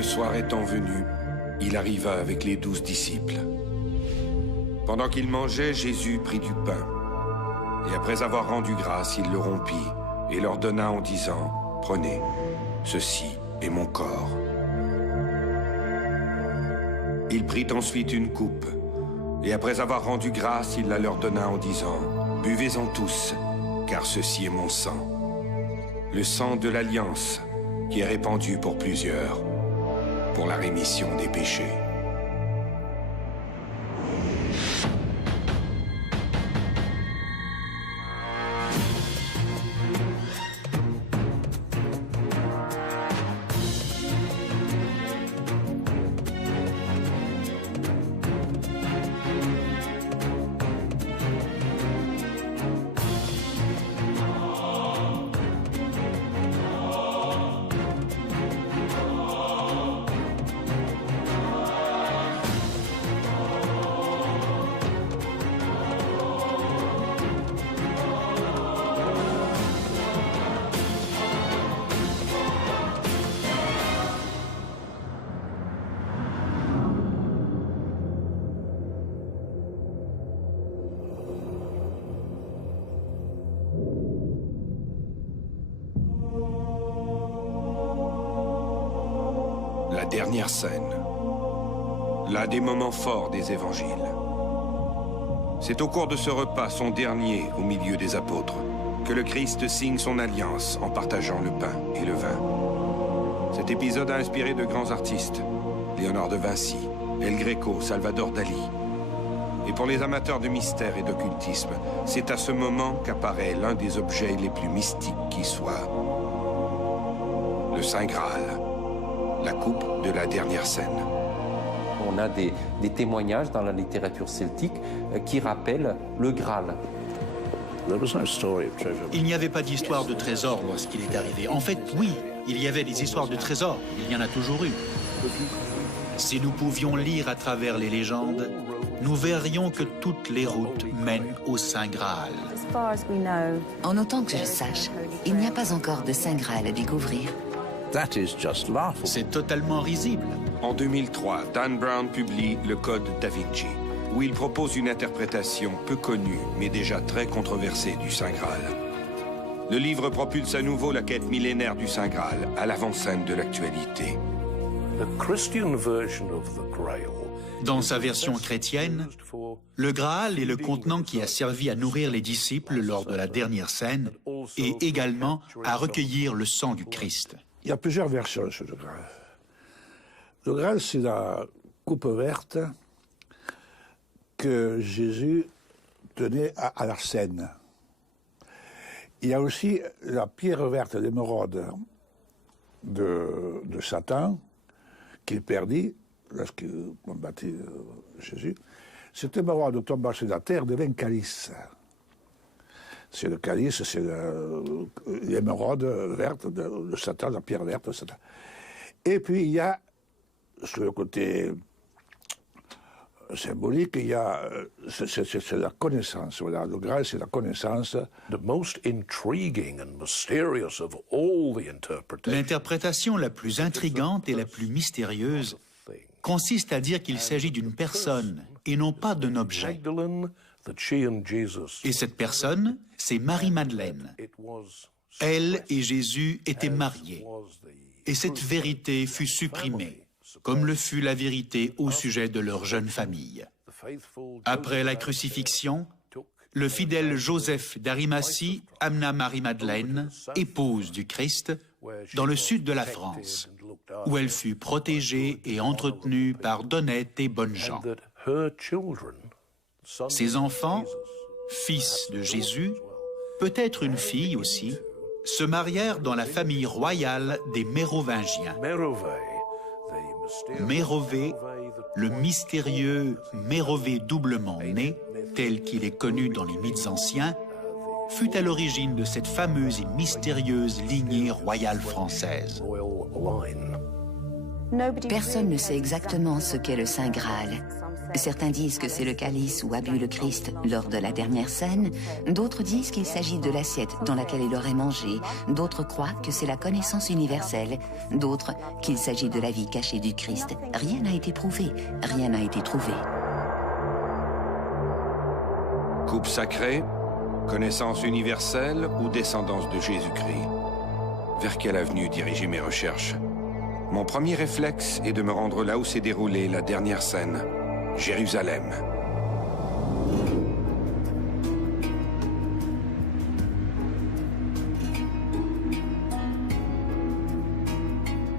Le soir étant venu, il arriva avec les 12 disciples. Pendant qu'ils mangeaient, Jésus prit du pain. Et après avoir rendu grâce, il le rompit et leur donna en disant, « Prenez, ceci est mon corps. » Il prit ensuite une coupe. Et après avoir rendu grâce, il la leur donna en disant, « Buvez-en tous, car ceci est mon sang. Le sang de l'Alliance, qui est répandu pour plusieurs, pour la rémission des péchés. » La dernière scène, l'un des moments forts des évangiles. C'est au cours de ce repas, son dernier au milieu des apôtres, que le Christ signe son alliance en partageant le pain et le vin. Cet épisode a inspiré de grands artistes, Léonard de Vinci, El Greco, Salvador Dali. Et pour les amateurs de mystère et d'occultisme, c'est à ce moment qu'apparaît l'un des objets les plus mystiques qui soient. Le Saint Graal, la coupe de la dernière scène. On a des témoignages dans la littérature celtique qui rappellent le Graal. Il n'y avait pas d'histoire de trésor lorsqu'il est arrivé. En fait, oui, il y avait des histoires de trésors. Il y en a toujours eu. Si nous pouvions lire à travers les légendes, nous verrions que toutes les routes mènent au Saint Graal. En autant que je sache, il n'y a pas encore de Saint Graal à découvrir. C'est totalement risible. En 2003, Dan Brown publie Le Code Da Vinci, où il propose une interprétation peu connue, mais déjà très controversée du Saint Graal. Le livre propulse à nouveau la quête millénaire du Saint Graal à l'avant-scène de l'actualité. Dans sa version chrétienne, le Graal est le contenant qui a servi à nourrir les disciples lors de la dernière scène et également à recueillir le sang du Christ. Il y a plusieurs versions sur le Graal. Le Graal, c'est la coupe verte que Jésus tenait à la Seine. Il y a aussi la pierre verte, l'émeraude de Satan, qu'il perdit lorsqu'il combattit Jésus. Cette émeraude tombant sur la terre devient calice. C'est le calice, c'est l'émeraude verte de Satan, la pierre verte de Satan. Et puis il y a, sur le côté symbolique, il y a, c'est la connaissance. Voilà, le Graal, c'est la connaissance. L'interprétation la plus intrigante et la plus mystérieuse consiste à dire qu'il s'agit d'une personne et non pas d'un objet. Et cette personne, c'est Marie-Madeleine. Elle et Jésus étaient mariés. Et cette vérité fut supprimée, comme le fut la vérité au sujet de leur jeune famille. Après la crucifixion, le fidèle Joseph d'Arimathie amena Marie-Madeleine, épouse du Christ, dans le sud de la France, où elle fut protégée et entretenue par d'honnêtes et bonnes gens. Ses enfants, fils de Jésus, peut-être une fille aussi, se marièrent dans la famille royale des Mérovingiens. Mérové, le mystérieux Mérové doublement né, tel qu'il est connu dans les mythes anciens, fut à l'origine de cette fameuse et mystérieuse lignée royale française. Personne ne sait exactement ce qu'est le Saint Graal, Certains disent que c'est le calice où a bu le Christ lors de la dernière scène, d'autres disent qu'il s'agit de l'assiette dans laquelle il aurait mangé, d'autres croient que c'est la connaissance universelle, d'autres qu'il s'agit de la vie cachée du Christ. Rien n'a été prouvé, rien n'a été trouvé. Coupe sacrée, connaissance universelle ou descendance de Jésus-Christ? Vers quelle avenue diriger mes recherches? Mon premier réflexe est de me rendre là où s'est déroulée la dernière scène, Jérusalem.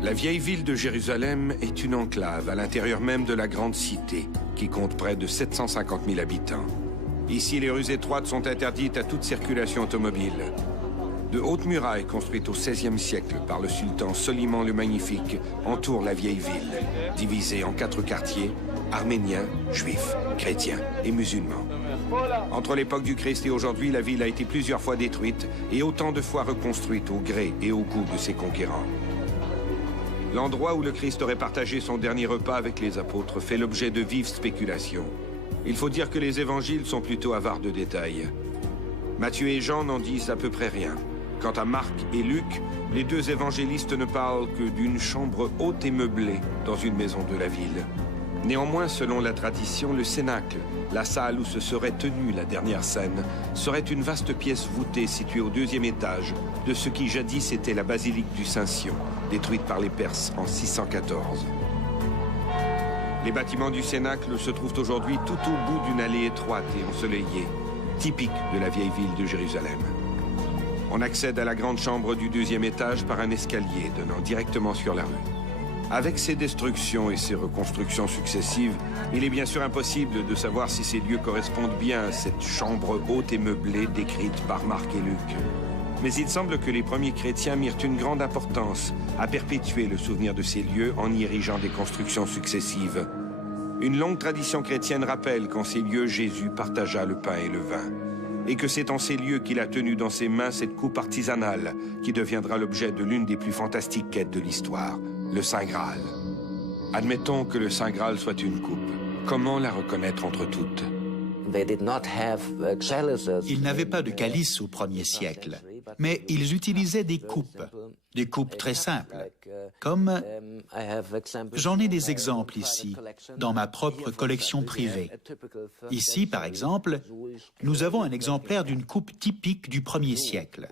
La vieille ville de Jérusalem est une enclave à l'intérieur même de la grande cité, qui compte près de 750 000 habitants. Ici, les rues étroites sont interdites à toute circulation automobile. De hautes murailles construites au XVIe siècle par le sultan Soliman le Magnifique entourent la vieille ville, divisée en 4 quartiers, arméniens, juifs, chrétiens et musulmans. Entre l'époque du Christ et aujourd'hui, la ville a été plusieurs fois détruite et autant de fois reconstruite au gré et au goût de ses conquérants. L'endroit où le Christ aurait partagé son dernier repas avec les apôtres fait l'objet de vives spéculations. Il faut dire que les évangiles sont plutôt avares de détails. Matthieu et Jean n'en disent à peu près rien. Quant à Marc et Luc, les 2 évangélistes ne parlent que d'une chambre haute et meublée dans une maison de la ville. Néanmoins, selon la tradition, le cénacle, la salle où se serait tenue la dernière scène, serait une vaste pièce voûtée située au 2e étage de ce qui jadis était la basilique du Saint-Sion, détruite par les Perses en 614. Les bâtiments du cénacle se trouvent aujourd'hui tout au bout d'une allée étroite et ensoleillée, typique de la vieille ville de Jérusalem. On accède à la grande chambre du 2e étage par un escalier donnant directement sur la rue. Avec ces destructions et ces reconstructions successives, il est bien sûr impossible de savoir si ces lieux correspondent bien à cette chambre haute et meublée décrite par Marc et Luc. Mais il semble que les premiers chrétiens mirent une grande importance à perpétuer le souvenir de ces lieux en y érigeant des constructions successives. Une longue tradition chrétienne rappelle qu'en ces lieux, Jésus partagea le pain et le vin, et que c'est en ces lieux qu'il a tenu dans ses mains cette coupe artisanale qui deviendra l'objet de l'une des plus fantastiques quêtes de l'histoire, le Saint Graal. Admettons que le Saint Graal soit une coupe. Comment la reconnaître entre toutes? Ils n'avaient pas de calice au 1er siècle, mais ils utilisaient des coupes très simples, comme j'en ai des exemples ici, dans ma propre collection privée. Ici, par exemple, nous avons un exemplaire d'une coupe typique du 1er siècle,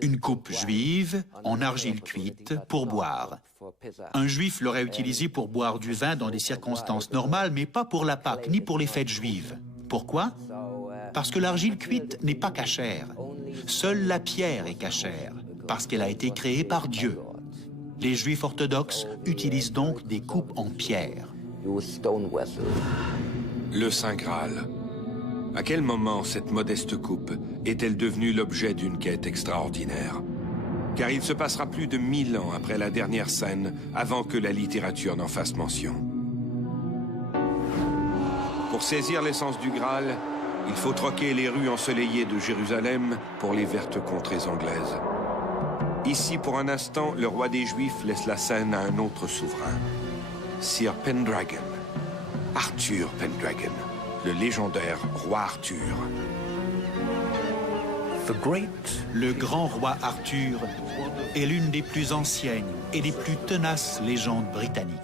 une coupe juive en argile cuite pour boire. Un juif l'aurait utilisée pour boire du vin dans des circonstances normales, mais pas pour la Pâque ni pour les fêtes juives. Pourquoi? Parce que l'argile cuite n'est pas cachère. Seule la pierre est cachère, parce qu'elle a été créée par Dieu. Les Juifs orthodoxes utilisent donc des coupes en pierre. Le Saint Graal. À quel moment cette modeste coupe est-elle devenue l'objet d'une quête extraordinaire? Car il se passera plus de 1000 ans après la dernière scène avant que la littérature n'en fasse mention. Pour saisir l'essence du Graal, il faut troquer les rues ensoleillées de Jérusalem pour les vertes contrées anglaises. Ici, pour un instant, le roi des Juifs laisse la scène à un autre souverain, Sir Pendragon, Arthur Pendragon, le légendaire roi Arthur. Le grand roi Arthur est l'une des plus anciennes et des plus tenaces légendes britanniques.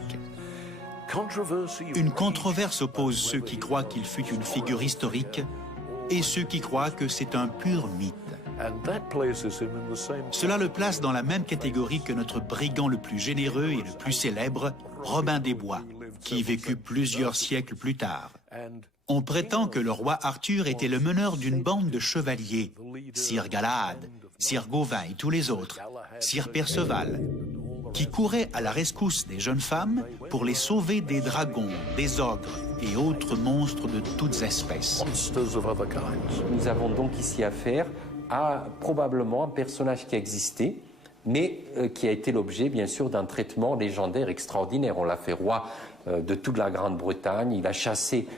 Une controverse oppose ceux qui croient qu'il fut une figure historique et ceux qui croient que c'est un pur mythe. Cela le place dans la même catégorie que notre brigand le plus généreux et le plus célèbre, Robin des Bois, qui vécut plusieurs siècles plus tard. On prétend que le roi Arthur était le meneur d'une bande de chevaliers, Sir Galahad, Sir Gawain et tous les autres, Sir Perceval, qui couraient à la rescousse des jeunes femmes pour les sauver des dragons, des ogres et autres monstres de toutes espèces. Nous avons donc ici affaire à probablement un personnage qui a existé, mais qui a été l'objet, bien sûr, d'un traitement légendaire extraordinaire. On l'a fait roi de toute la Grande-Bretagne, il a chassé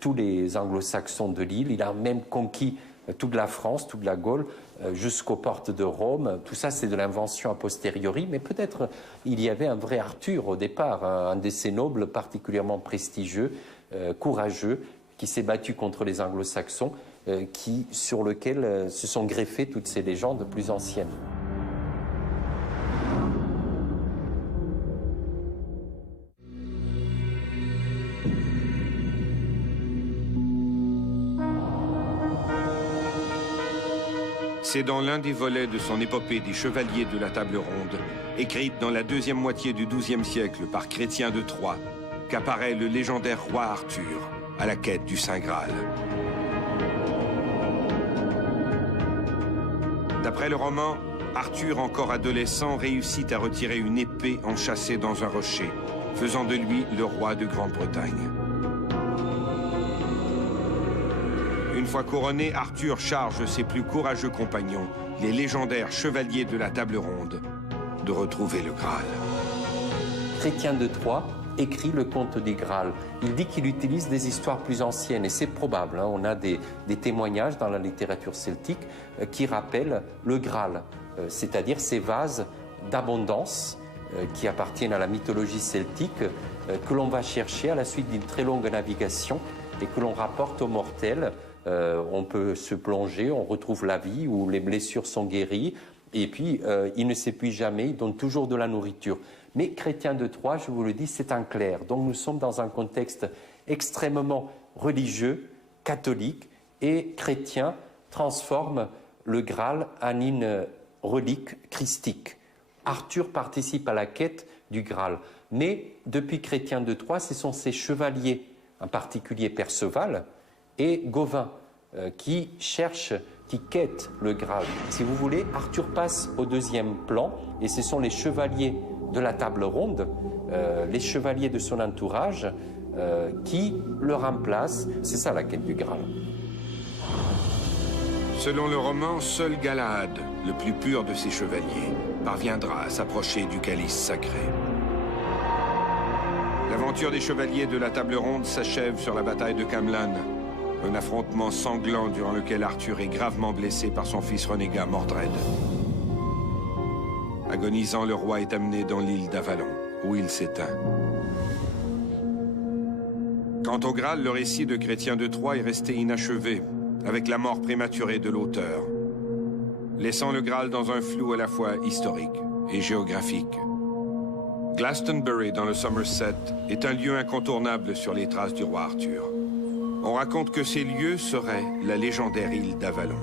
tous les anglo-saxons de l'île, il a même conquis toute la France, toute la Gaule, jusqu'aux portes de Rome. Tout ça, c'est de l'invention a posteriori, mais peut-être il y avait un vrai Arthur au départ, un de ces nobles particulièrement prestigieux courageux qui s'est battu contre les anglo-saxons, sur lequel se sont greffées toutes ces légendes plus anciennes. C'est dans l'un des volets de son épopée des Chevaliers de la Table Ronde, écrite dans la deuxième moitié du XIIe siècle par Chrétien de Troyes, qu'apparaît le légendaire roi Arthur à la quête du Saint Graal. D'après le roman, Arthur, encore adolescent, réussit à retirer une épée enchâssée dans un rocher, faisant de lui le roi de Grande-Bretagne. Une fois couronné, Arthur charge ses plus courageux compagnons, les légendaires Chevaliers de la Table Ronde, de retrouver le Graal. Chrétien de Troyes écrit le conte du Graal. Il dit qu'il utilise des histoires plus anciennes, et c'est probable. On a des témoignages dans la littérature celtique qui rappellent le Graal, c'est-à-dire ces vases d'abondance qui appartiennent à la mythologie celtique, que l'on va chercher à la suite d'une très longue navigation et que l'on rapporte aux mortels. On peut se plonger, on retrouve la vie, où les blessures sont guéries, et puis il ne s'épuise jamais, il donne toujours de la nourriture. Mais Chrétien de Troyes, je vous le dis, c'est un clerc. Donc nous sommes dans un contexte extrêmement religieux, catholique, et Chrétien transforme le Graal en une relique christique. Arthur participe à la quête du Graal. Mais depuis Chrétien de Troyes, ce sont ses chevaliers, en particulier Perceval et Gauvin, qui cherchent, qui quêtent le Graal. Si vous voulez, Arthur passe au deuxième plan, et ce sont les chevaliers de la Table Ronde, les chevaliers de son entourage, qui le remplacent. C'est ça la quête du Graal. Selon le roman, seul Galahad, le plus pur de ses chevaliers, parviendra à s'approcher du calice sacré. L'aventure des chevaliers de la Table Ronde s'achève sur la bataille de Camlann, un affrontement sanglant durant lequel Arthur est gravement blessé par son fils renégat Mordred. Agonisant, le roi est amené dans l'île d'Avalon, où il s'éteint. Quant au Graal, le récit de Chrétien de Troyes est resté inachevé, avec la mort prématurée de l'auteur, laissant le Graal dans un flou à la fois historique et géographique. Glastonbury, dans le Somerset, est un lieu incontournable sur les traces du roi Arthur. On raconte que ces lieux seraient la légendaire île d'Avalon.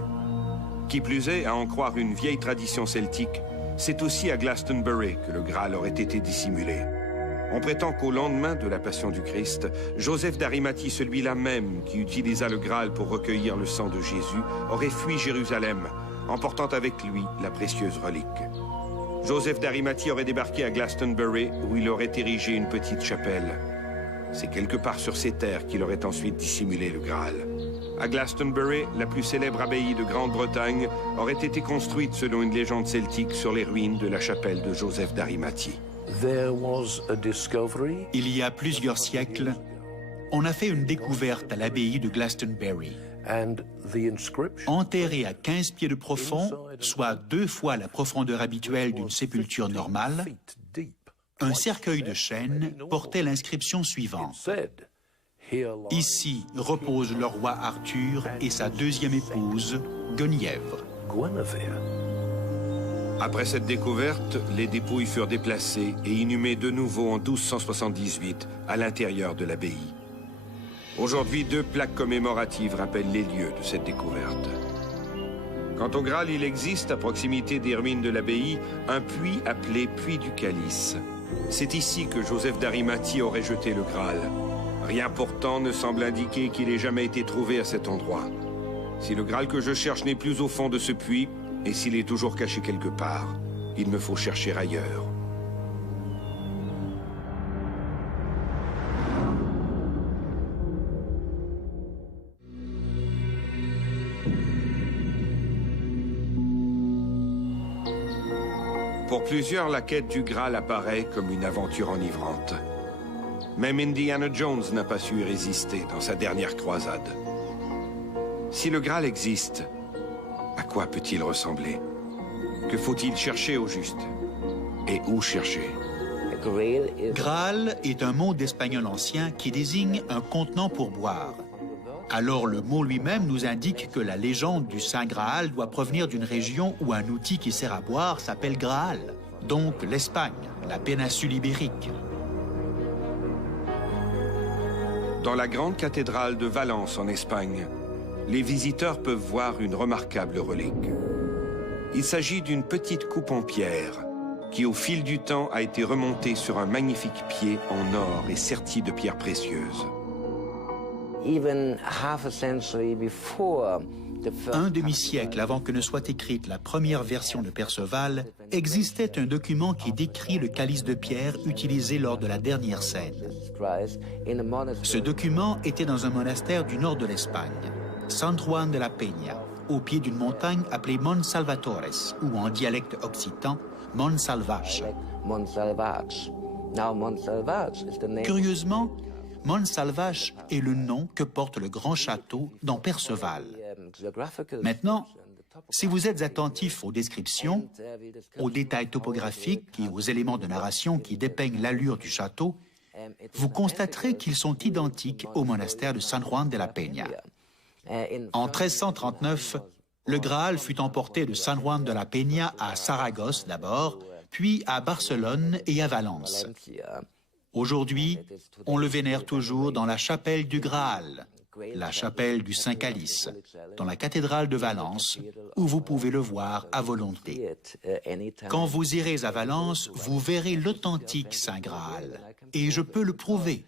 Qui plus est, à en croire une vieille tradition celtique, c'est aussi à Glastonbury que le Graal aurait été dissimulé. On prétend qu'au lendemain de la Passion du Christ, Joseph d'Arimathie, celui-là même qui utilisa le Graal pour recueillir le sang de Jésus, aurait fui Jérusalem, emportant avec lui la précieuse relique. Joseph d'Arimathie aurait débarqué à Glastonbury, où il aurait érigé une petite chapelle. C'est quelque part sur ces terres qu'il aurait ensuite dissimulé le Graal. À Glastonbury, la plus célèbre abbaye de Grande-Bretagne aurait été construite selon une légende celtique sur les ruines de la chapelle de Joseph d'Arimathie. Il y a plusieurs siècles, on a fait une découverte à l'abbaye de Glastonbury. Enterré à 15 pieds de profond, soit 2 fois la profondeur habituelle d'une sépulture normale, un cercueil de chêne portait l'inscription suivante. Ici repose le roi Arthur et sa deuxième épouse, Guenièvre. Après cette découverte, les dépouilles furent déplacées et inhumées de nouveau en 1278 à l'intérieur de l'abbaye. Aujourd'hui, 2 plaques commémoratives rappellent les lieux de cette découverte. Quant au Graal, il existe, à proximité des ruines de l'abbaye, un puits appelé Puits du Calice. C'est ici que Joseph d'Arimathie aurait jeté le Graal. Rien pourtant ne semble indiquer qu'il ait jamais été trouvé à cet endroit. Si le Graal que je cherche n'est plus au fond de ce puits, et s'il est toujours caché quelque part, il me faut chercher ailleurs. Pour plusieurs, la quête du Graal apparaît comme une aventure enivrante. Même Indiana Jones n'a pas su y résister dans sa dernière croisade. Si le Graal existe, à quoi peut-il ressembler? Que faut-il chercher au juste? Et où chercher? Graal est un mot d'espagnol ancien qui désigne un contenant pour boire. Alors le mot lui-même nous indique que la légende du Saint Graal doit provenir d'une région où un outil qui sert à boire s'appelle Graal, donc l'Espagne, la péninsule ibérique. Dans la grande cathédrale de Valence en Espagne, les visiteurs peuvent voir une remarquable relique. Il s'agit d'une petite coupe en pierre qui, au fil du temps, a été remontée sur un magnifique pied en or et serti de pierres précieuses. Un demi-siècle avant que ne soit écrite la première version de Perceval, existait un document qui décrit le calice de pierre utilisé lors de la dernière scène. Ce document était dans un monastère du nord de l'Espagne, San Juan de la Peña, au pied d'une montagne appelée Mont Salvatores, ou en dialecte occitan, Mont Salvache. Curieusement, Mont Salvache est le nom que porte le grand château dans Perceval. Maintenant, si vous êtes attentif aux descriptions, aux détails topographiques et aux éléments de narration qui dépeignent l'allure du château, vous constaterez qu'ils sont identiques au monastère de San Juan de la Peña. En 1339, le Graal fut emporté de San Juan de la Peña à Saragosse d'abord, puis à Barcelone et à Valence. Aujourd'hui, on le vénère toujours dans la chapelle du Graal, la chapelle du Saint-Calice, dans la cathédrale de Valence, où vous pouvez le voir à volonté. Quand vous irez à Valence, vous verrez l'authentique Saint Graal, et je peux le prouver,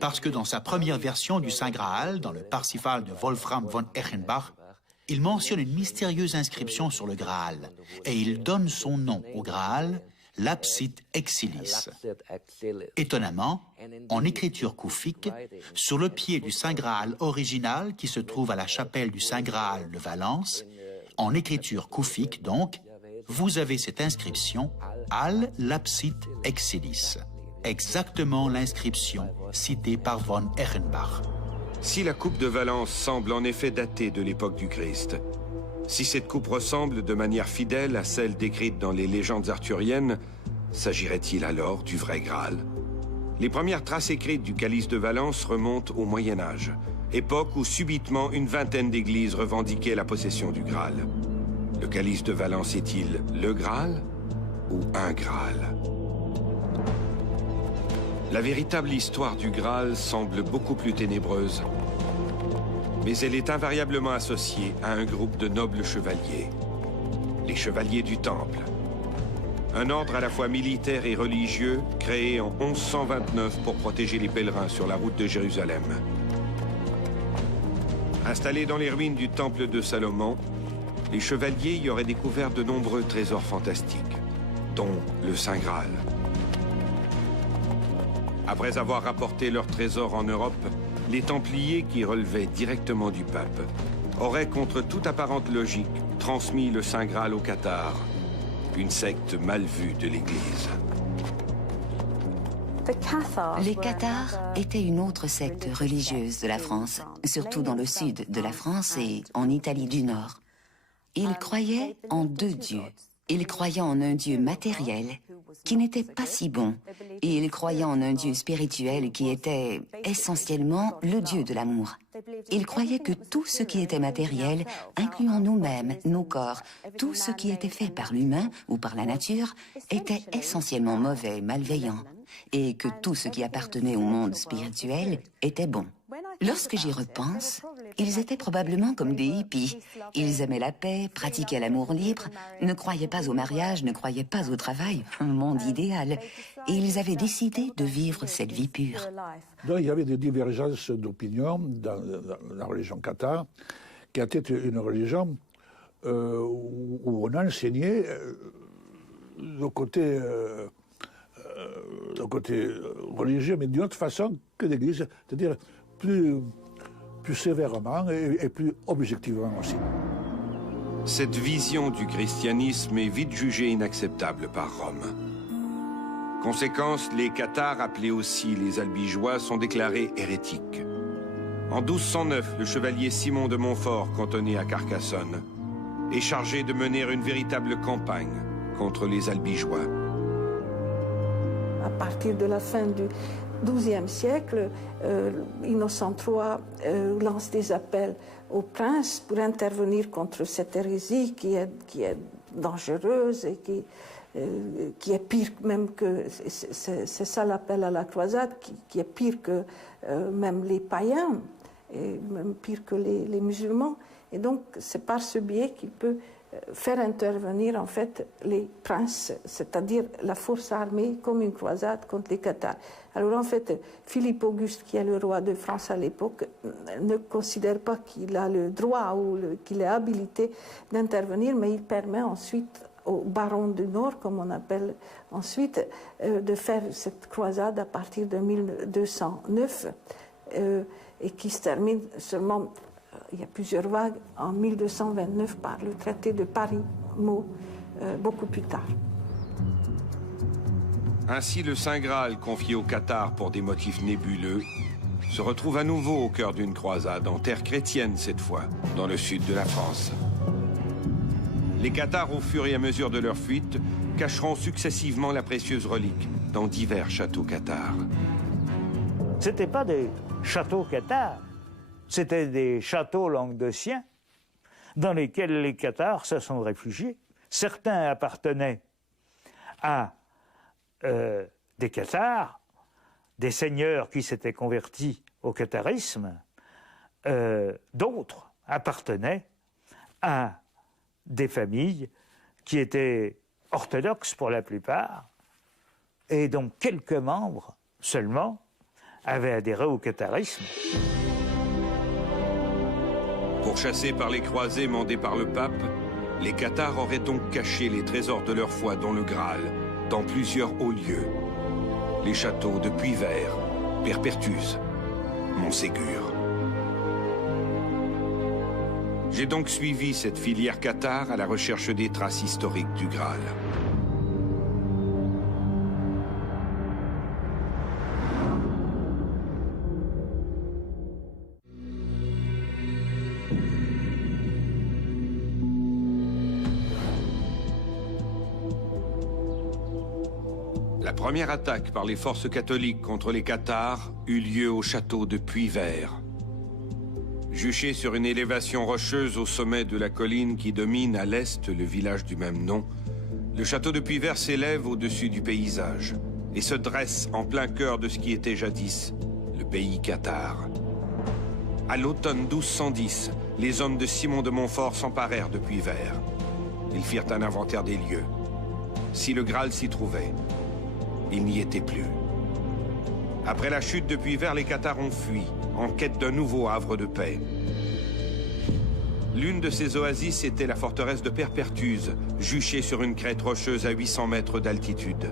parce que dans sa première version du Saint Graal, dans le Parsifal de Wolfram von Eschenbach, il mentionne une mystérieuse inscription sur le Graal, et il donne son nom au Graal, l'Apsit Exilis. Étonnamment, en écriture koufique, sur le pied du Saint Graal original qui se trouve à la chapelle du Saint Graal de Valence, en écriture koufique donc, vous avez cette inscription Al l'Apsit Exilis, exactement l'inscription citée par von Eschenbach. Si la coupe de Valence semble en effet dater de l'époque du Christ, si cette coupe ressemble de manière fidèle à celle décrite dans les légendes arthuriennes, s'agirait-il alors du vrai Graal? Les premières traces écrites du calice de Valence remontent au Moyen Âge, époque où subitement une vingtaine d'églises revendiquaient la possession du Graal. Le calice de Valence est-il le Graal ou un Graal? La véritable histoire du Graal semble beaucoup plus ténébreuse, mais elle est invariablement associée à un groupe de nobles chevaliers, les Chevaliers du Temple. Un ordre à la fois militaire et religieux, créé en 1129 pour protéger les pèlerins sur la route de Jérusalem. Installés dans les ruines du Temple de Salomon, les chevaliers y auraient découvert de nombreux trésors fantastiques, dont le Saint Graal. Après avoir rapporté leurs trésors en Europe, les Templiers, qui relevaient directement du pape, auraient, contre toute apparente logique, transmis le Saint Graal aux Cathares, une secte mal vue de l'Église. Les Cathares étaient une autre secte religieuse de la France, surtout dans le sud de la France et en Italie du Nord. Ils croyaient en deux dieux. Ils croyaient en un dieu matériel qui n'était pas si bon, et ils croyaient en un dieu spirituel qui était essentiellement le dieu de l'amour. Ils croyaient que tout ce qui était matériel, incluant nous-mêmes, nos corps, tout ce qui était fait par l'humain ou par la nature, était essentiellement mauvais, malveillant, et que tout ce qui appartenait au monde spirituel était bon. Lorsque j'y repense, ils étaient probablement comme des hippies. Ils aimaient la paix, pratiquaient l'amour libre, ne croyaient pas au mariage, ne croyaient pas au travail, un monde idéal. Et ils avaient décidé de vivre cette vie pure. Donc, il y avait des divergences d'opinion dans la religion cathare, qui était une religion où on enseignait le côté religieux, mais d'une autre façon que l'Église, c'est-à-dire plus sévèrement et plus objectivement aussi. Cette vision du christianisme est vite jugée inacceptable par Rome. Conséquence, les Cathares, appelés aussi les Albigeois, sont déclarés hérétiques. En 1209, le chevalier Simon de Montfort, cantonné à Carcassonne, est chargé de mener une véritable campagne contre les Albigeois. partir de la fin du XIIe siècle, Innocent III lance des appels au prince pour intervenir contre cette hérésie qui est dangereuse et qui est pire même que... C'est ça l'appel à la croisade, qui est pire que même les païens, et même pire que les musulmans. Et donc, c'est par ce biais qu'il peut faire intervenir en fait les princes, c'est-à-dire la force armée, comme une croisade contre les Cathares. Alors en fait, Philippe Auguste, qui est le roi de France à l'époque, ne considère pas qu'il a le droit ou qu'il est habilité d'intervenir, mais il permet ensuite aux barons du Nord, comme on appelle ensuite, de faire cette croisade à partir de 1209 et qui se termine seulement... Il y a plusieurs vagues en 1229 par le traité de Paris-Meaux, beaucoup plus tard. Ainsi, le Saint Graal, confié aux Cathares pour des motifs nébuleux, se retrouve à nouveau au cœur d'une croisade, en terre chrétienne cette fois, dans le sud de la France. Les Cathares, au fur et à mesure de leur fuite, cacheront successivement la précieuse relique dans divers châteaux cathares. Ce n'étaient pas des châteaux cathares. C'était des châteaux languedociens dans lesquels les Cathares se sont réfugiés. Certains appartenaient à des Cathares, des seigneurs qui s'étaient convertis au catharisme. D'autres appartenaient à des familles qui étaient orthodoxes pour la plupart, et dont quelques membres seulement avaient adhéré au catharisme. Pourchassés par les croisés mandés par le pape, les Cathares auraient donc caché les trésors de leur foi dans le Graal, dans plusieurs hauts lieux. Les châteaux de Puyvert, Perpertuse, Montségur. J'ai donc suivi cette filière cathare à la recherche des traces historiques du Graal. La première attaque par les forces catholiques contre les Cathares eut lieu au château de Puyvert. Juché sur une élévation rocheuse au sommet de la colline qui domine à l'est le village du même nom, le château de Puyvert s'élève au-dessus du paysage et se dresse en plein cœur de ce qui était jadis le pays cathare. À l'automne 1210, les hommes de Simon de Montfort s'emparèrent de Puyvert. Ils firent un inventaire des lieux. Si le Graal s'y trouvait, il n'y était plus. Après la chute de Puyvert, les Cathares ont fui, en quête d'un nouveau havre de paix. L'une de ces oasis était la forteresse de Perpertuse, juchée sur une crête rocheuse à 800 mètres d'altitude.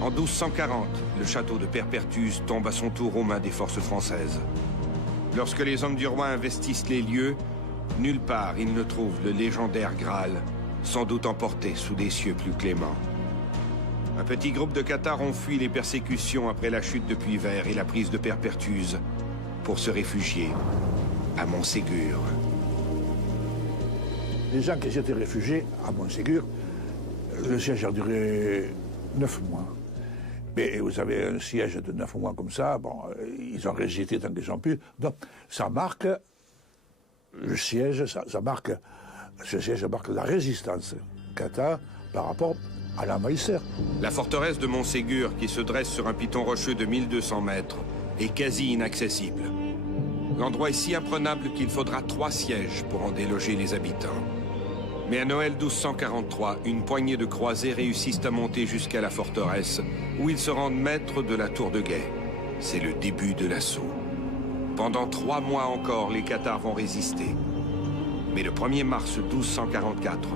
En 1240, le château de Perpertuse tombe à son tour aux mains des forces françaises. Lorsque les hommes du roi investissent les lieux, nulle part ils ne trouvent le légendaire Graal, sans doute emporté sous des cieux plus cléments. Un petit groupe de Cathares ont fui les persécutions après la chute de Puyvert et la prise de Perpertuse pour se réfugier à Montségur. Les gens qui s'étaient réfugiés à Montségur, le siège a duré 9 mois. Mais vous avez un siège de 9 mois comme ça, bon, ils ont résisté tant qu'ils ont pu. Donc, ça marque le siège, ce siège marque la résistance cathare par rapport à l'envahisseur. La forteresse de Montségur, qui se dresse sur un piton rocheux de 1200 mètres, est quasi inaccessible. L'endroit est si imprenable qu'il faudra 3 sièges pour en déloger les habitants. Mais à Noël 1243, une poignée de croisés réussissent à monter jusqu'à la forteresse, où ils se rendent maîtres de la tour de guet. C'est le début de l'assaut. Pendant 3 mois encore, les Cathares vont résister. Mais le 1er mars 1244,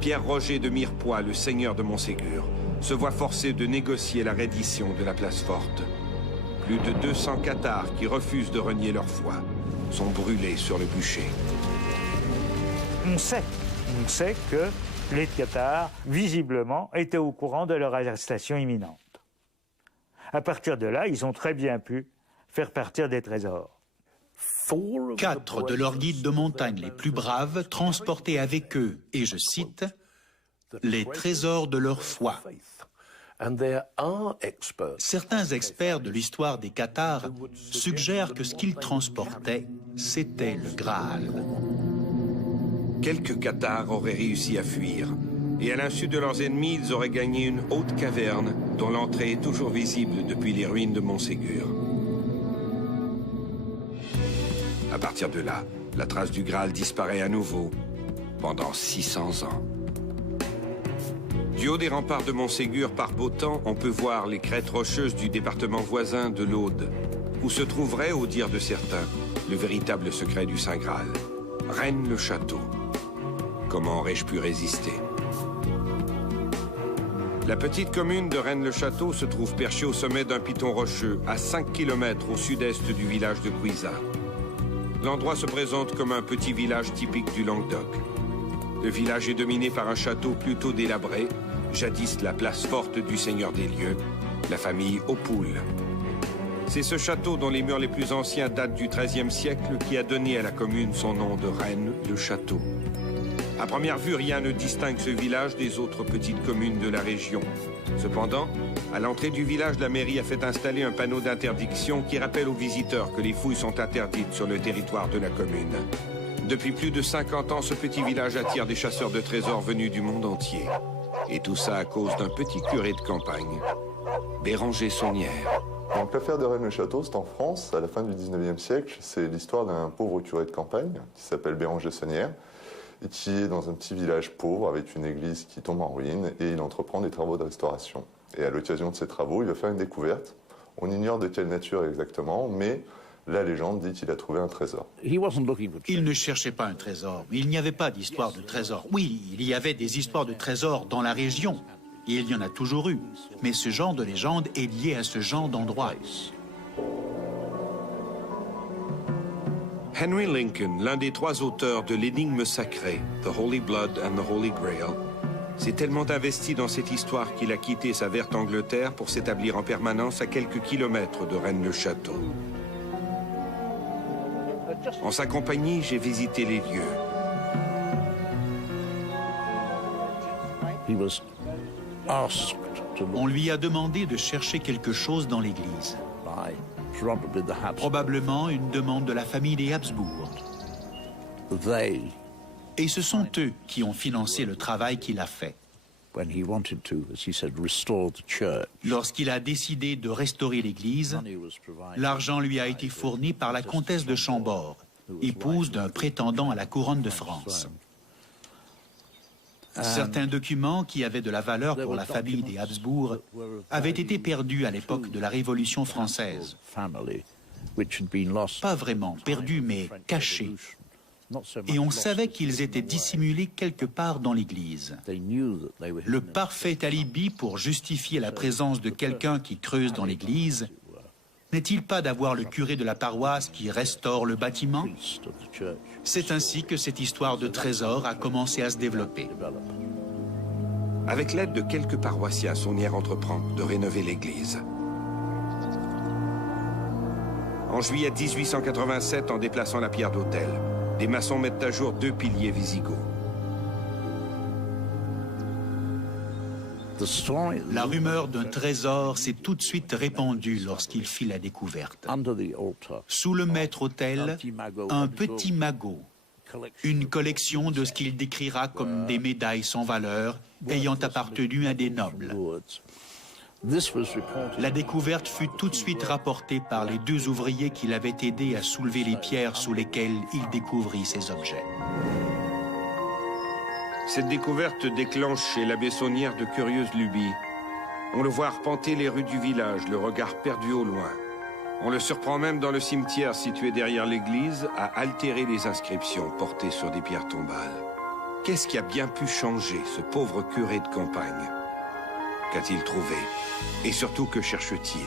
Pierre-Roger de Mirepoix, le seigneur de Montségur, se voit forcé de négocier la reddition de la place forte. Plus de 200 Cathares qui refusent de renier leur foi sont brûlés sur le bûcher. On sait que les Cathares, visiblement, étaient au courant de leur arrestation imminente. À partir de là, ils ont très bien pu faire partir des trésors. 4 de leurs guides de montagne les plus braves transportaient avec eux, et je cite, « les trésors de leur foi ». Certains experts de l'histoire des Cathares suggèrent que ce qu'ils transportaient, c'était le Graal. Quelques Cathares auraient réussi à fuir, et à l'insu de leurs ennemis, ils auraient gagné une haute caverne dont l'entrée est toujours visible depuis les ruines de Montségur. À partir de là, la trace du Graal disparaît à nouveau pendant 600 ans. Du haut des remparts de Montségur, par beau temps, on peut voir les crêtes rocheuses du département voisin de l'Aude, où se trouverait, au dire de certains, le véritable secret du Saint Graal. Rennes-le-Château. Comment aurais-je pu résister? La petite commune de Rennes-le-Château se trouve perchée au sommet d'un piton rocheux, à 5 km au sud-est du village de Cuisa. L'endroit se présente comme un petit village typique du Languedoc. Le village est dominé par un château plutôt délabré, jadis la place forte du seigneur des lieux, la famille Aupoul. C'est ce château dont les murs les plus anciens datent du XIIIe siècle qui a donné à la commune son nom de Rennes-le-Château. À première vue, rien ne distingue ce village des autres petites communes de la région. Cependant, à l'entrée du village, la mairie a fait installer un panneau d'interdiction qui rappelle aux visiteurs que les fouilles sont interdites sur le territoire de la commune. Depuis plus de 50 ans, ce petit village attire des chasseurs de trésors venus du monde entier. Et tout ça à cause d'un petit curé de campagne, Béranger Saunière. Donc l'affaire de Rennes-le-Château, c'est en France, à la fin du 19e siècle. C'est l'histoire d'un pauvre curé de campagne qui s'appelle Béranger Saunière et qui est dans un petit village pauvre avec une église qui tombe en ruine et il entreprend des travaux de restauration. Et à l'occasion de ces travaux, il va faire une découverte. On ignore de quelle nature exactement, mais la légende dit qu'il a trouvé un trésor. Il ne cherchait pas un trésor. Il n'y avait pas d'histoire de trésor. Oui, il y avait des histoires de trésors dans la région. Et il y en a toujours eu. Mais ce genre de légende est lié à ce genre d'endroit. Henry Lincoln, l'un des 3 auteurs de l'énigme sacrée, The Holy Blood and the Holy Grail, s'est tellement investi dans cette histoire qu'il a quitté sa verte Angleterre pour s'établir en permanence à quelques kilomètres de Rennes-le-Château. En sa compagnie, j'ai visité les lieux. On lui a demandé de chercher quelque chose dans l'église. Probablement une demande de la famille des Habsbourg. Et ce sont eux qui ont financé le travail qu'il a fait. Lorsqu'il a décidé de restaurer l'église, l'argent lui a été fourni par la comtesse de Chambord, épouse d'un prétendant à la couronne de France. Certains documents qui avaient de la valeur pour la famille des Habsbourg avaient été perdus à l'époque de la Révolution française. Pas vraiment perdus, mais cachés. Et on savait qu'ils étaient dissimulés quelque part dans l'église. Le parfait alibi pour justifier la présence de quelqu'un qui creuse dans l'église n'est-il pas d'avoir le curé de la paroisse qui restaure le bâtiment? C'est ainsi que cette histoire de trésor a commencé à se développer. Avec l'aide de quelques paroissiens, Saunière entreprend de rénover l'église. En juillet 1887, en déplaçant la pierre d'autel, les maçons mettent à jour 2 piliers visigoths. La rumeur d'un trésor s'est tout de suite répandue lorsqu'il fit la découverte. Sous le maître-autel, un petit magot, une collection de ce qu'il décrira comme des médailles sans valeur ayant appartenu à des nobles. La découverte fut tout de suite rapportée par les 2 ouvriers qui l'avaient aidé à soulever les pierres sous lesquelles il découvrit ces objets. Cette découverte déclenche chez l'abbé Saunière de curieuses lubies. On le voit arpenter les rues du village, le regard perdu au loin. On le surprend même dans le cimetière situé derrière l'église à altérer les inscriptions portées sur des pierres tombales. Qu'est-ce qui a bien pu changer ce pauvre curé de campagne? Qu'a-t-il trouvé? Et surtout, que cherche-t-il?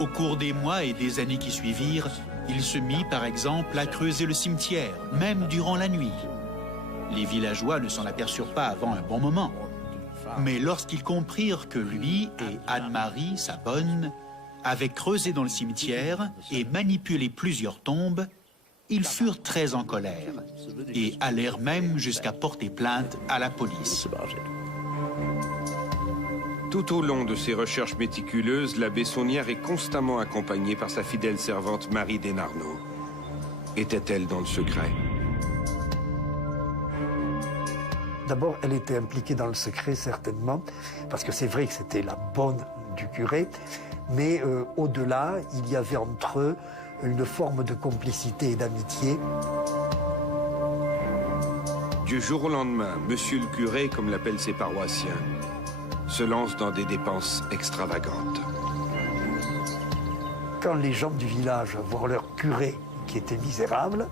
Au cours des mois et des années qui suivirent, il se mit, par exemple, à creuser le cimetière, même durant la nuit. Les villageois ne s'en aperçurent pas avant un bon moment. Mais lorsqu'ils comprirent que lui et Anne-Marie, sa bonne, avaient creusé dans le cimetière et manipulé plusieurs tombes, ils furent très en colère et allèrent même jusqu'à porter plainte à la police. Tout au long de ses recherches méticuleuses, l'abbé Saunière est constamment accompagné par sa fidèle servante Marie Desnarnaud. Était-elle dans le secret? D'abord, elle était impliquée dans le secret, certainement, parce que c'est vrai que c'était la bonne du curé, mais au-delà, il y avait entre eux une forme de complicité et d'amitié. Du jour au lendemain, monsieur le curé, comme l'appellent ses paroissiens, se lance dans des dépenses extravagantes. Quand les gens du village voient leur curé, qui était misérable,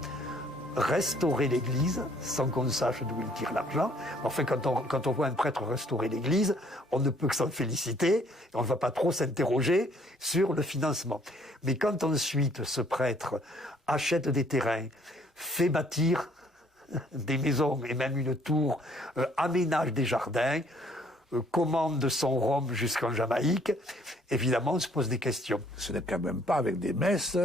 restaurer l'église, sans qu'on sache d'où il tire l'argent. Enfin, quand on voit un prêtre restaurer l'église, on ne peut que s'en féliciter, et on ne va pas trop s'interroger sur le financement. Mais quand ensuite ce prêtre achète des terrains, fait bâtir des maisons et même une tour, aménage des jardins, commande son rhum jusqu'en Jamaïque, évidemment on se pose des questions. Ce n'est quand même pas avec des messes,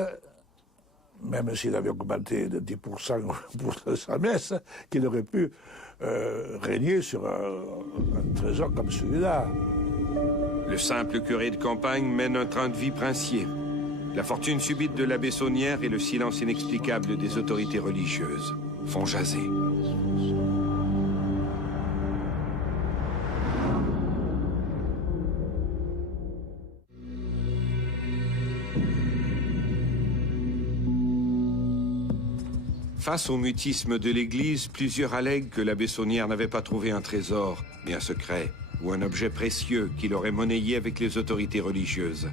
même s'il avait augmenté de 10% pour sa messe, qu'il aurait pu régner sur un trésor comme celui-là. Le simple curé de campagne mène un train de vie princier. La fortune subite de l'abbé Saunière et le silence inexplicable des autorités religieuses font jaser. Face au mutisme de l'Église, plusieurs allèguent que l'abbé Saunière n'avait pas trouvé un trésor, mais un secret, ou un objet précieux qu'il aurait monnayé avec les autorités religieuses.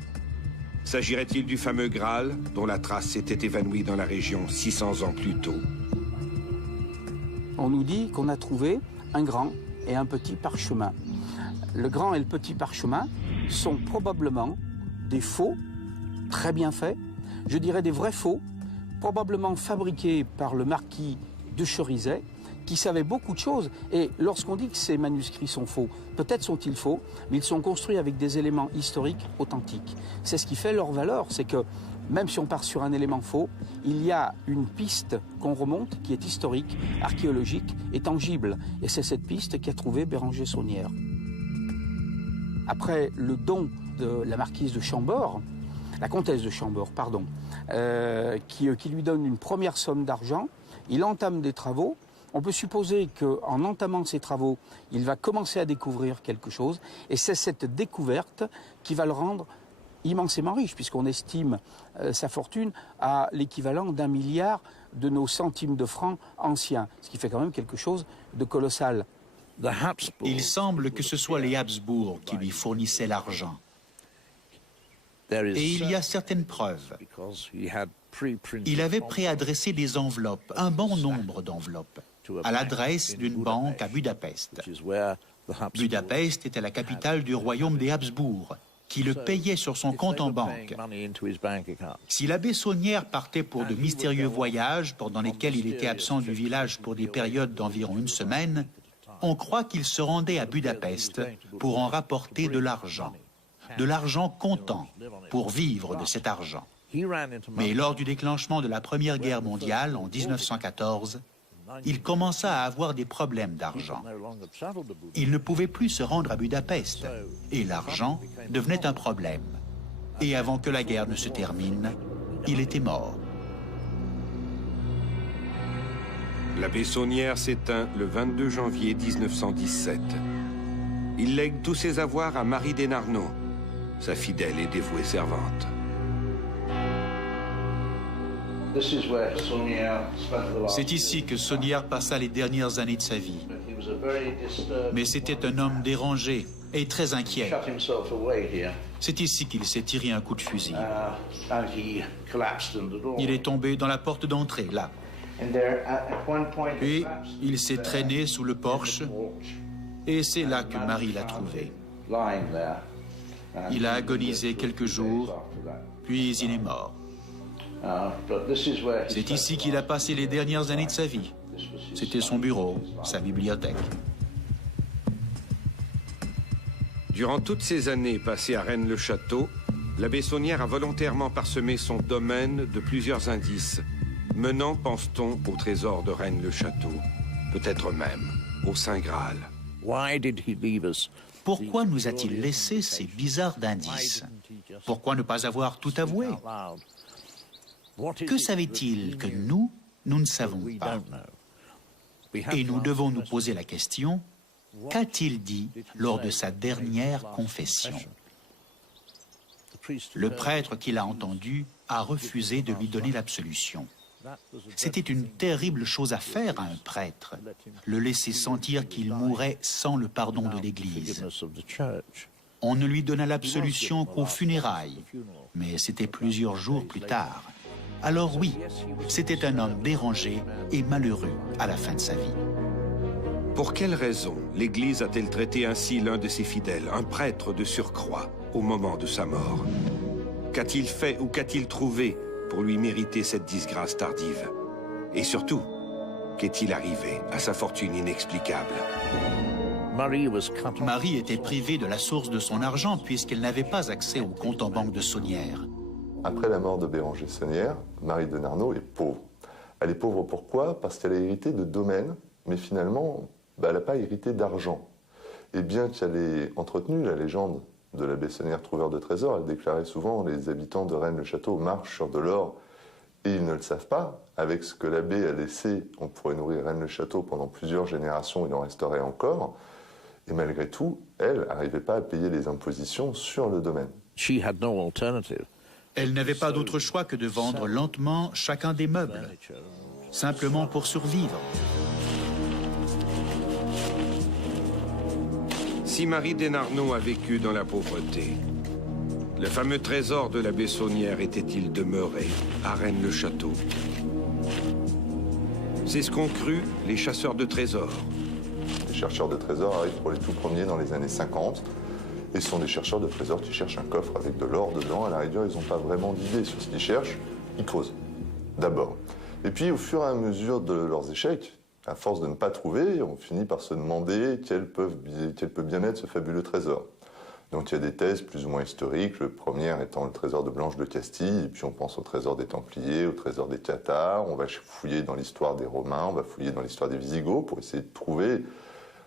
S'agirait-il du fameux Graal, dont la trace s'était évanouie dans la région 600 ans plus tôt? On nous dit qu'on a trouvé un grand et un petit parchemin. Le grand et le petit parchemin sont probablement des faux, très bien faits, je dirais des vrais faux, probablement fabriqués par le marquis de Cherizet, qui savait beaucoup de choses. Et lorsqu'on dit que ces manuscrits sont faux, peut-être sont-ils faux, mais ils sont construits avec des éléments historiques authentiques. C'est ce qui fait leur valeur, c'est que même si on part sur un élément faux, il y a une piste qu'on remonte qui est historique, archéologique et tangible. Et c'est cette piste qu'a trouvée Béranger Saunière. Après le don de la marquise de Chambord, la comtesse de Chambord, pardon, qui lui donne une première somme d'argent, il entame des travaux. On peut supposer qu'en entamant ces travaux, il va commencer à découvrir quelque chose. Et c'est cette découverte qui va le rendre immensément riche, puisqu'on estime sa fortune à l'équivalent d'1 milliard de nos centimes de francs anciens, ce qui fait quand même quelque chose de colossal. Il semble que ce soit les Habsbourg qui lui fournissaient l'argent. Et il y a certaines preuves. Il avait préadressé des enveloppes, un bon nombre d'enveloppes, à l'adresse d'une banque à Budapest. Budapest était la capitale du royaume des Habsbourg, qui le payait sur son compte en banque. Si l'abbé Saunière partait pour de mystérieux voyages pendant lesquels il était absent du village pour des périodes d'environ 1 semaine, on croit qu'il se rendait à Budapest pour en rapporter de l'argent comptant, pour vivre de cet argent. Mais lors du déclenchement de la Première Guerre mondiale, en 1914, il commença à avoir des problèmes d'argent. Il ne pouvait plus se rendre à Budapest, et l'argent devenait un problème. Et avant que la guerre ne se termine, il était mort. L'abbé Saunière s'éteint le 22 janvier 1917. Il lègue tous ses avoirs à Marie Desnarnaud, sa fidèle et dévouée servante. C'est ici que Saunière passa les dernières années de sa vie. Mais c'était un homme dérangé et très inquiet. C'est ici qu'il s'est tiré un coup de fusil. Il est tombé dans la porte d'entrée, là. Puis, il s'est traîné sous le porche, et c'est là que Marie l'a trouvé. Il a agonisé quelques jours, puis il est mort. C'est ici qu'il a passé les dernières années de sa vie. C'était son bureau, sa bibliothèque. Durant toutes ces années passées à Rennes-le-Château, l'abbé Saunière a volontairement parsemé son domaine de plusieurs indices, menant, pense-t-on, au trésor de Rennes-le-Château, peut-être même au Saint Graal. Pourquoi nous a-t-il laissé ces bizarres indices? Pourquoi ne pas avoir tout avoué? Que savait-il que nous ne savons pas? Et nous devons nous poser la question, qu'a-t-il dit lors de sa dernière confession? Le prêtre qui l'a entendu a refusé de lui donner l'absolution. C'était une terrible chose à faire à un prêtre, le laisser sentir qu'il mourrait sans le pardon de l'Église. On ne lui donna l'absolution qu'aux funérailles, mais c'était plusieurs jours plus tard. Alors oui, c'était un homme dérangé et malheureux à la fin de sa vie. Pour quelle raison l'Église a-t-elle traité ainsi l'un de ses fidèles, un prêtre de surcroît, au moment de sa mort? Qu'a-t-il fait ou qu'a-t-il trouvé pour lui mériter cette disgrâce tardive? Et surtout, qu'est-il arrivé à sa fortune inexplicable? Marie était privée de la source de son argent puisqu'elle n'avait pas accès au compte en banque de Saunière. Après la mort de Béranger Saunière, Marie de Narnaud est pauvre. Elle est pauvre pourquoi? Parce qu'elle a hérité de domaines, mais finalement, elle n'a pas hérité d'argent. Et bien qu'elle ait entretenu la légende de l'abbé Saunière trouveur de trésors, elle déclarait souvent « Les habitants de Rennes-le-Château marchent sur de l'or et ils ne le savent pas. Avec ce que l'abbé a laissé, on pourrait nourrir Rennes-le-Château pendant plusieurs générations, il en resterait encore. » Et malgré tout, elle n'arrivait pas à payer les impositions sur le domaine. Elle n'avait pas d'autre choix que de vendre lentement chacun des meubles, simplement pour survivre. Si Marie de Narnaud a vécu dans la pauvreté, le fameux trésor de l'abbé Saunière était-il demeuré à Rennes-le-Château? C'est ce qu'ont cru les chasseurs de trésors. Les chercheurs de trésors arrivent pour les tout premiers dans les années 50. Et ce sont des chercheurs de trésors qui cherchent un coffre avec de l'or dedans. À la rigueur, ils n'ont pas vraiment d'idée sur ce qu'ils cherchent. Ils creusent, d'abord. Et puis, au fur et à mesure de leurs échecs, à force de ne pas trouver, on finit par se demander quel peut bien être ce fabuleux trésor. Donc il y a des thèses plus ou moins historiques, le premier étant le trésor de Blanche de Castille, et puis on pense au trésor des Templiers, au trésor des Cathares, on va fouiller dans l'histoire des Romains, on va fouiller dans l'histoire des Visigoths pour essayer de trouver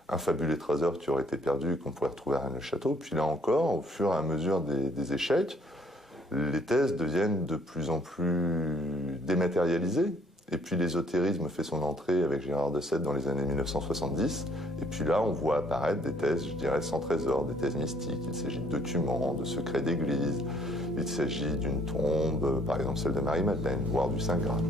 un fabuleux trésor qui aurait été perdu et qu'on pourrait retrouver à Rennes-le-Château. Puis là encore, au fur et à mesure des échecs, les thèses deviennent de plus en plus dématérialisées. Et puis l'ésotérisme fait son entrée avec Gérard de Sède dans les années 1970. Et puis là, on voit apparaître des thèses, je dirais, sans trésor, des thèses mystiques. Il s'agit de documents, de secrets d'église. Il s'agit d'une tombe, par exemple celle de Marie-Madeleine, voire du Saint Graal.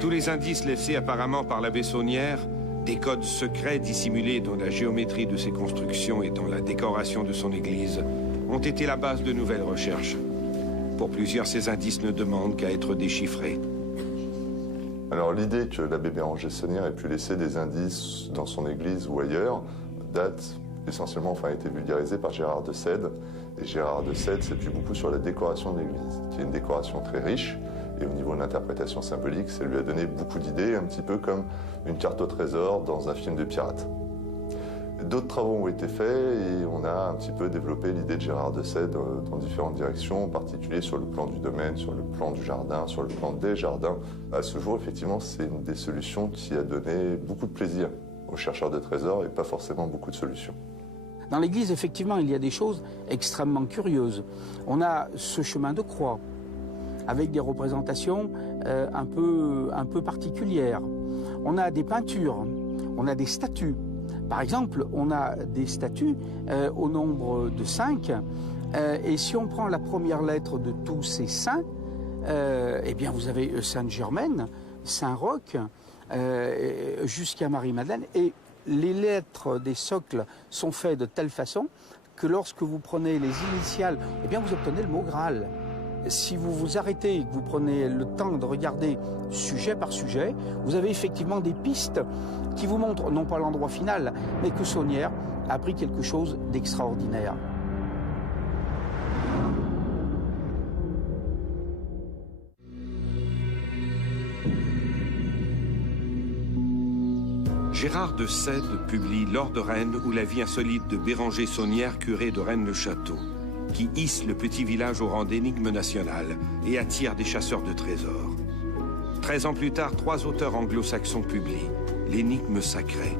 Tous les indices laissés apparemment par l'abbé Saunière, des codes secrets dissimulés dans la géométrie de ses constructions et dans la décoration de son église, ont été la base de nouvelles recherches. Pour plusieurs, ces indices ne demandent qu'à être déchiffrés. Alors l'idée que l'abbé Béranger Saunière ait pu laisser des indices dans son église ou ailleurs date essentiellement, a été vulgarisée par Gérard de Sède. Et Gérard de Sède s'appuie beaucoup sur la décoration de l'église, qui est une décoration très riche. Et au niveau de l'interprétation symbolique, ça lui a donné beaucoup d'idées, un petit peu comme une carte au trésor dans un film de pirate. D'autres travaux ont été faits et on a un petit peu développé l'idée de Gérard de Sède dans différentes directions, en particulier sur le plan du domaine, sur le plan du jardin, sur le plan des jardins. À ce jour, effectivement, c'est une des solutions qui a donné beaucoup de plaisir aux chercheurs de trésors et pas forcément beaucoup de solutions. Dans l'église, effectivement, il y a des choses extrêmement curieuses. On a ce chemin de croix avec des représentations un peu particulières. On a des peintures, on a des statues. Par exemple, on a des statues au nombre de 5, et si on prend la première lettre de tous ces saints, eh bien vous avez Sainte-Germaine, Saint-Roch, jusqu'à Marie-Madeleine, et les lettres des socles sont faites de telle façon que lorsque vous prenez les initiales, eh bien vous obtenez le mot Graal. Si vous vous arrêtez et que vous prenez le temps de regarder sujet par sujet, vous avez effectivement des pistes qui vous montrent, non pas l'endroit final, mais que Saunière a pris quelque chose d'extraordinaire. Gérard de Sède publie L'Or de Rennes ou la vie insolite de Béranger Saunière, curé de Rennes-le-Château, qui hisse le petit village au rang d'énigme nationale et attire des chasseurs de trésors. 13 ans plus tard, 3 auteurs anglo-saxons publient L'énigme sacrée,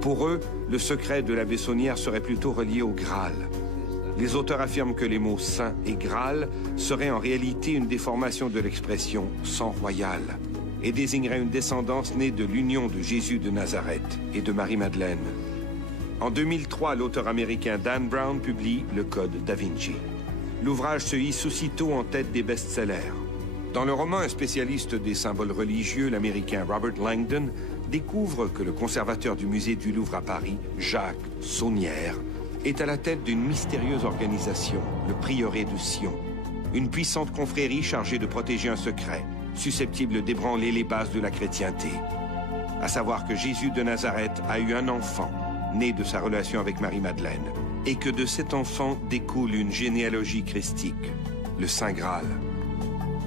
Pour eux, le secret de la Bessonnière serait plutôt relié au Graal. Les auteurs affirment que les mots saint et Graal seraient en réalité une déformation de l'expression sang royal et désigneraient une descendance née de l'union de Jésus de Nazareth et de Marie-Madeleine. En 2003, l'auteur américain Dan Brown publie Le Code da Vinci. L'ouvrage se hisse aussitôt en tête des best-sellers. Dans le roman, un spécialiste des symboles religieux, l'américain Robert Langdon, découvre que le conservateur du musée du Louvre à Paris, Jacques Saunière, est à la tête d'une mystérieuse organisation, le Prieuré de Sion, une puissante confrérie chargée de protéger un secret, susceptible d'ébranler les bases de la chrétienté. À savoir que Jésus de Nazareth a eu un enfant, né de sa relation avec Marie-Madeleine, et que de cet enfant découle une généalogie christique, le Saint Graal.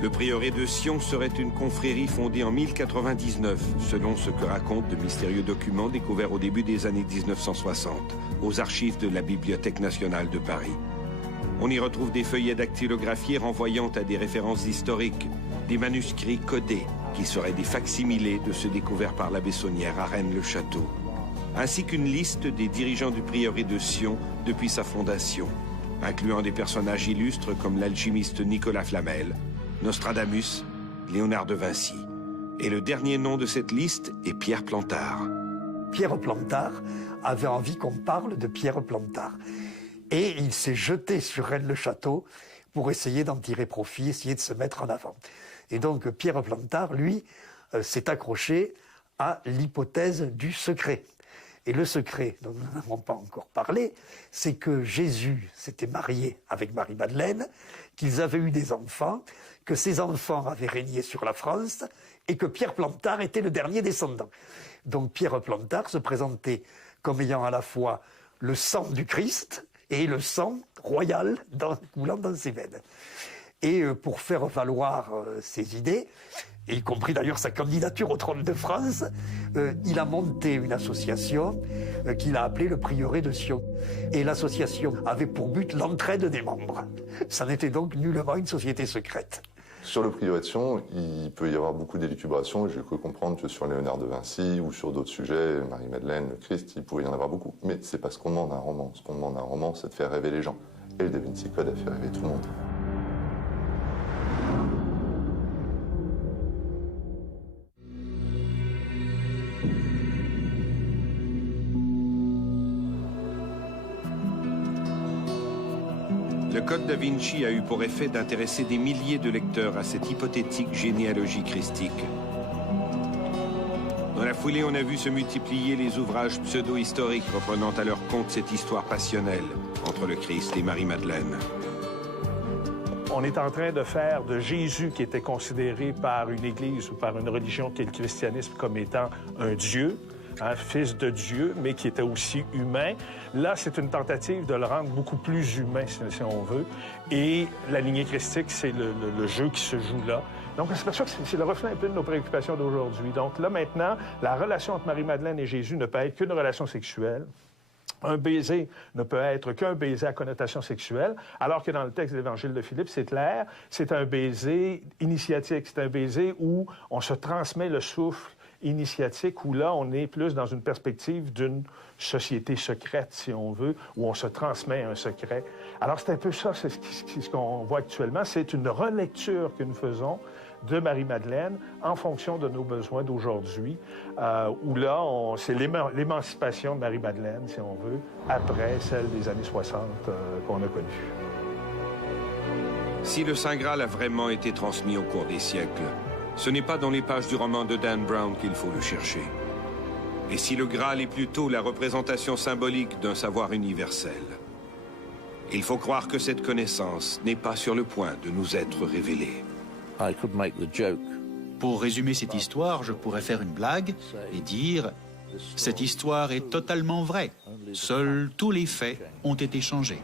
Le Prieuré de Sion serait une confrérie fondée en 1099, selon ce que racontent de mystérieux documents découverts au début des années 1960, aux archives de la Bibliothèque nationale de Paris. On y retrouve des feuillets dactylographiés renvoyant à des références historiques, des manuscrits codés, qui seraient des facsimilés de ceux découverts par la Bessonnière à Rennes-le-Château, ainsi qu'une liste des dirigeants du Prieuré de Sion depuis sa fondation, incluant des personnages illustres comme l'alchimiste Nicolas Flamel, Nostradamus, Léonard de Vinci. Et le dernier nom de cette liste est Pierre Plantard. Pierre Plantard avait envie qu'on parle de Pierre Plantard. Et il s'est jeté sur Rennes-le-Château pour essayer d'en tirer profit, essayer de se mettre en avant. Et donc Pierre Plantard, lui, s'est accroché à l'hypothèse du secret. Et le secret, dont nous n'avons pas encore parlé, c'est que Jésus s'était marié avec Marie-Madeleine, qu'ils avaient eu des enfants, que ces enfants avaient régné sur la France et que Pierre Plantard était le dernier descendant. Donc Pierre Plantard se présentait comme ayant à la fois le sang du Christ et le sang royal coulant dans ses veines. Et pour faire valoir ses idées, et y compris d'ailleurs sa candidature au trône de France, il a monté une association qu'il a appelée le Prieuré de Sion. Et l'association avait pour but l'entraide des membres. Ça n'était donc nullement une société secrète. Sur le Prieuré de Sion, il peut y avoir beaucoup d'élucubrations. J'ai cru comprendre que sur Léonard de Vinci ou sur d'autres sujets, Marie-Madeleine, le Christ, il pouvait y en avoir beaucoup. Mais c'est pas ce qu'on demande à un roman. Ce qu'on demande à un roman, c'est de faire rêver les gens. Et le Da Vinci Code a fait rêver tout le monde. Le Code da Vinci a eu pour effet d'intéresser des milliers de lecteurs à cette hypothétique généalogie christique. Dans la foulée, on a vu se multiplier les ouvrages pseudo-historiques reprenant à leur compte cette histoire passionnelle entre le Christ et Marie-Madeleine. On est en train de faire de Jésus, qui était considéré par une Église ou par une religion qui est le christianisme, comme étant un Dieu, un fils de Dieu, mais qui était aussi humain. Là, c'est une tentative de le rendre beaucoup plus humain, si on veut. Et la lignée christique, c'est le jeu qui se joue là. Donc, on s'aperçoit que c'est le reflet un peu de nos préoccupations d'aujourd'hui. Donc là, maintenant, la relation entre Marie-Madeleine et Jésus ne peut être qu'une relation sexuelle. Un baiser ne peut être qu'un baiser à connotation sexuelle, alors que dans le texte de l'Évangile de Philippe, c'est clair, c'est un baiser initiatique, c'est un baiser où on se transmet le souffle initiatique, où là, on est plus dans une perspective d'une société secrète, si on veut, où on se transmet un secret. Alors, c'est un peu ça, c'est ce qu'on voit actuellement. C'est une relecture que nous faisons de Marie-Madeleine en fonction de nos besoins d'aujourd'hui, où là, c'est l'émancipation de Marie-Madeleine, si on veut, après celle des années 60 qu'on a connue. Si le Saint Graal a vraiment été transmis au cours des siècles, ce n'est pas dans les pages du roman de Dan Brown qu'il faut le chercher. Et si le Graal est plutôt la représentation symbolique d'un savoir universel, il faut croire que cette connaissance n'est pas sur le point de nous être révélée. Pour résumer cette histoire, je pourrais faire une blague et dire « Cette histoire est totalement vraie. Seuls tous les faits ont été changés. »